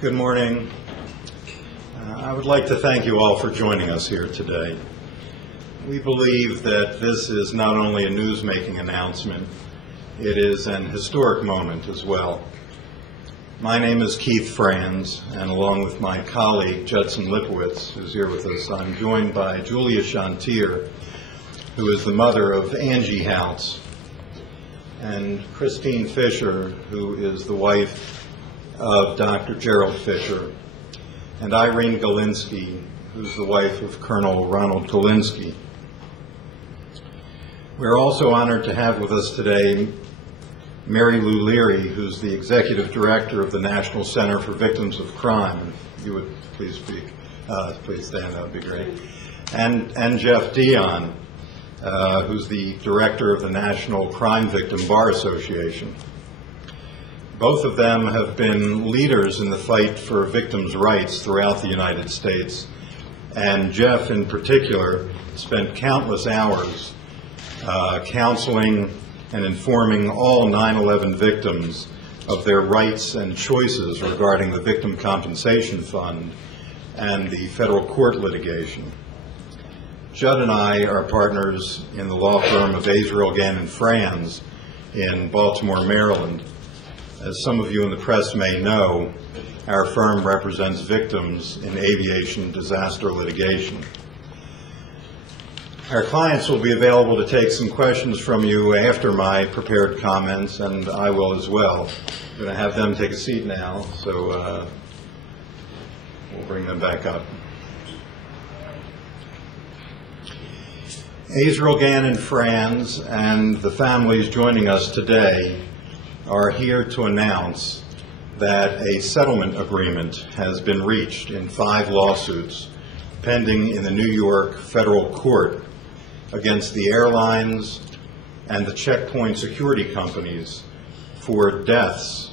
Good morning. I would like to thank you all for joining us here today. We believe that this is not only a news-making announcement, it is an historic moment as well. My name is Keith Franz, and along with my colleague Judson Lipowitz, who's here with us, I'm joined by Julia Chantier, who is the mother of Angie Houts, and Christine Fisher, who is the wife of Dr. Gerald Fisher, and Irene Galinsky, who's the wife of Colonel Ronald Galinsky. We're also honored to have with us today Mary Lou Leary, who's the Executive Director of the National Center for Victims of Crime. If you would please speak, please stand, that would be great. And Jeff Dion, who's the Director of the National Crime Victim Bar Association. Both of them have been leaders in the fight for victims' rights throughout the United States, and Jeff in particular spent countless hours counseling and informing all 9/11 victims of their rights and choices regarding the Victim Compensation Fund and the federal court litigation. Judd and I are partners in the law firm of Azriel Gannon Franz in Baltimore, Maryland. As some of you in the press may know, our firm represents victims in aviation disaster litigation. Our clients will be available to take some questions from you after my prepared comments, and I will as well. I'm going to have them take a seat now, so we'll bring them back up. Azriel Gannon Franz and the families joining us today are here to announce that a settlement agreement has been reached in 5 lawsuits pending in the New York federal court against the airlines and the checkpoint security companies for deaths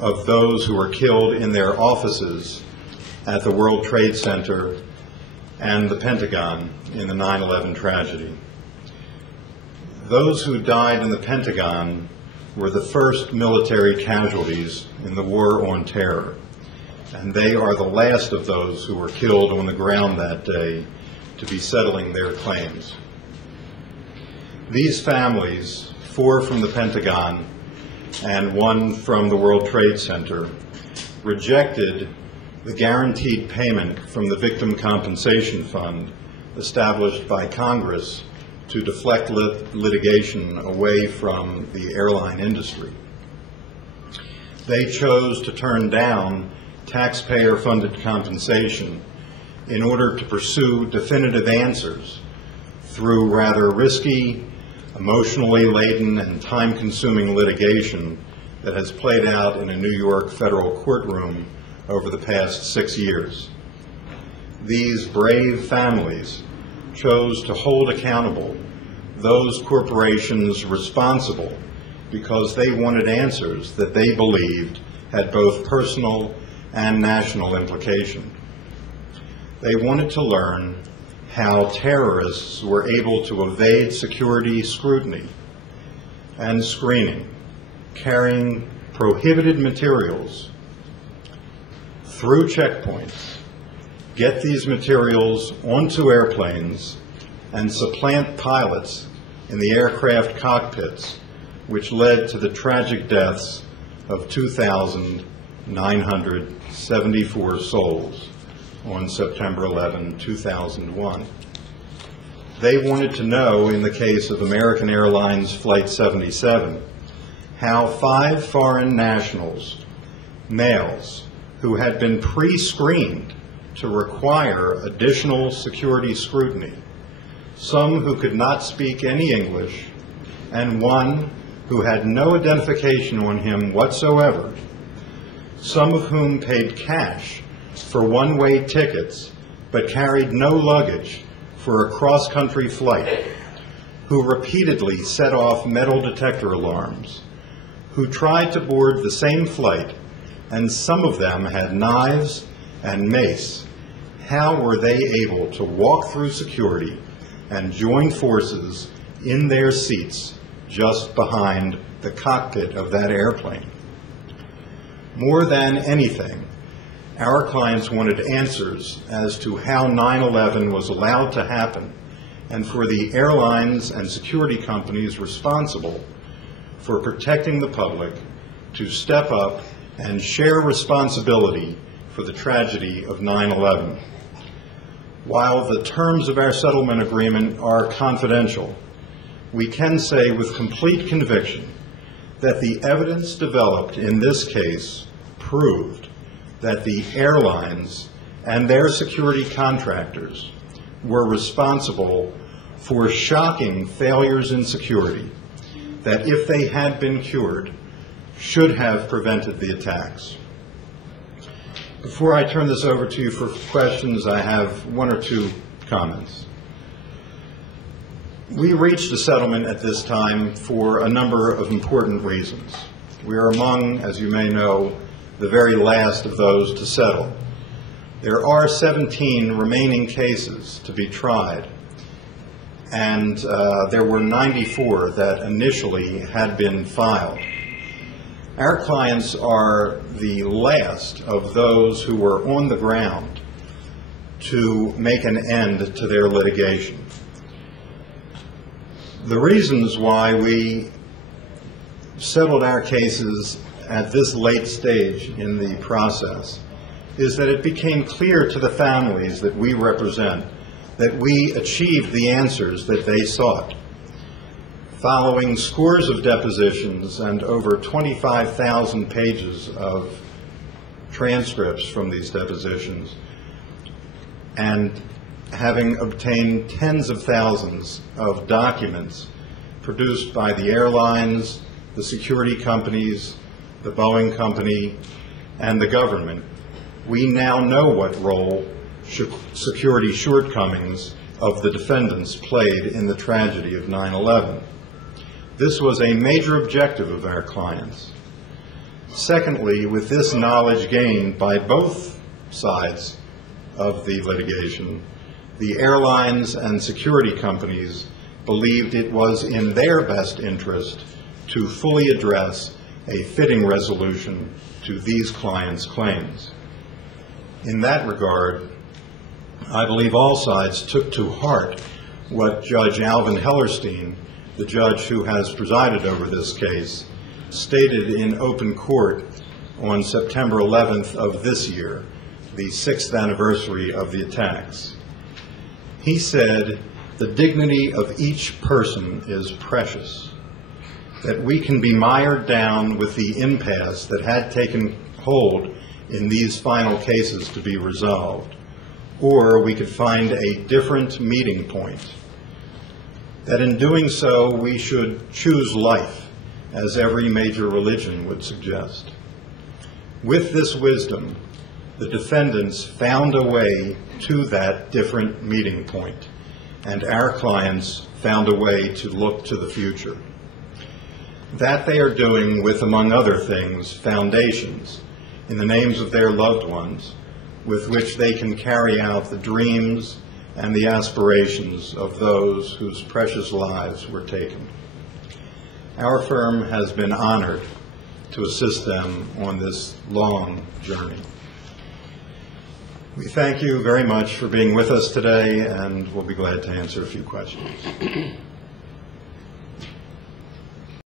of those who were killed in their offices at the World Trade Center and the Pentagon in the 9/11 tragedy. Those who died in the Pentagon were the first military casualties in the War on Terror, and they are the last of those who were killed on the ground that day to be settling their claims. These families, 4 from the Pentagon and 1 from the World Trade Center, rejected the guaranteed payment from the Victim Compensation Fund established by Congress to deflect litigation away from the airline industry. They chose to turn down taxpayer-funded compensation in order to pursue definitive answers through rather risky, emotionally laden, and time-consuming litigation that has played out in a New York federal courtroom over the past 6 years. These brave families chose to hold accountable those corporations responsible because they wanted answers that they believed had both personal and national implication. They wanted to learn how terrorists were able to evade security scrutiny and screening, carrying prohibited materials through checkpoints, get these materials onto airplanes, and supplant pilots in the aircraft cockpits, which led to the tragic deaths of 2,974 souls on September 11, 2001. They wanted to know, in the case of American Airlines Flight 77, how 5 foreign nationals, males, who had been pre-screened to require additional security scrutiny, some who could not speak any English, and one who had no identification on him whatsoever, some of whom paid cash for one-way tickets but carried no luggage for a cross-country flight, who repeatedly set off metal detector alarms, who tried to board the same flight, and some of them had knives and mace. How were they able to walk through security and join forces in their seats just behind the cockpit of that airplane. More than anything, our clients wanted answers as to how 9/11 was allowed to happen, and for the airlines and security companies responsible for protecting the public to step up and share responsibility for the tragedy of 9/11. While the terms of our settlement agreement are confidential, we can say with complete conviction that the evidence developed in this case proved that the airlines and their security contractors were responsible for shocking failures in security that, if they had been cured, should have prevented the attacks. Before I turn this over to you for questions, I have one or two comments. We reached a settlement at this time for a number of important reasons. We are among, as you may know, the very last of those to settle. There are 17 remaining cases to be tried, and there were 94 that initially had been filed. Our clients are the last of those who were on the ground to make an end to their litigation. The reasons why we settled our cases at this late stage in the process is that it became clear to the families that we represent that we achieved the answers that they sought. Following scores of depositions and over 25,000 pages of transcripts from these depositions, and having obtained tens of thousands of documents produced by the airlines, the security companies, the Boeing company, and the government, we now know what role security shortcomings of the defendants played in the tragedy of 9/11. This was a major objective of our clients. Secondly, with this knowledge gained by both sides of the litigation, the airlines and security companies believed it was in their best interest to fully address a fitting resolution to these clients' claims. In that regard, I believe all sides took to heart what Judge Alvin Hellerstein, the judge who has presided over this case, stated in open court on September 11th of this year, the 6th anniversary of the attacks. He said, "The dignity of each person is precious, that we can be mired down with the impasse that had taken hold in these final cases to be resolved, or we could find a different meeting point. That in doing so, we should choose life, as every major religion would suggest." With this wisdom, the defendants found a way to that different meeting point, and our clients found a way to look to the future. That they are doing with, among other things, foundations in the names of their loved ones, with which they can carry out the dreams and the aspirations of those whose precious lives were taken. Our firm has been honored to assist them on this long journey. We thank you very much for being with us today, and we'll be glad to answer a few questions.